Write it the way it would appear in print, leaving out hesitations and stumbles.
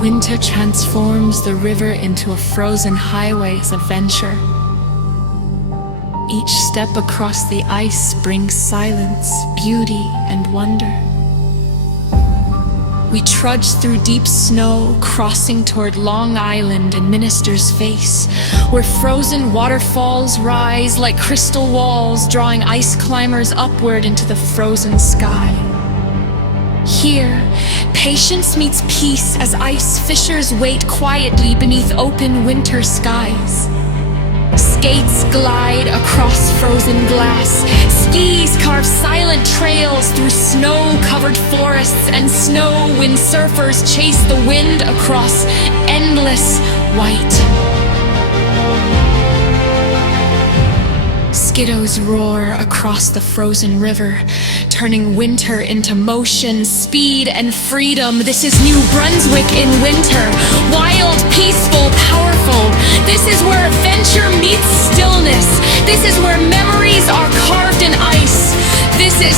Winter transforms the river into a frozen highway of adventure. Each step across the ice brings silence, beauty, and wonder. We trudge through deep snow, crossing toward Long Island and Minister's Face, where frozen waterfalls rise like crystal walls, drawing ice climbers upward into the frozen sky. Here, patience meets peace as ice fishers wait quietly beneath open winter skies. Skates glide across frozen glass. Skis carve silent trails through snow-covered forests and snow windsurfers chase the wind across endless white. Skittles roar across the frozen river, turning winter into motion, speed, and freedom. This is New Brunswick in winter. Wild, peaceful, powerful. This is where adventure meets stillness. This is where memories are carved in ice. This is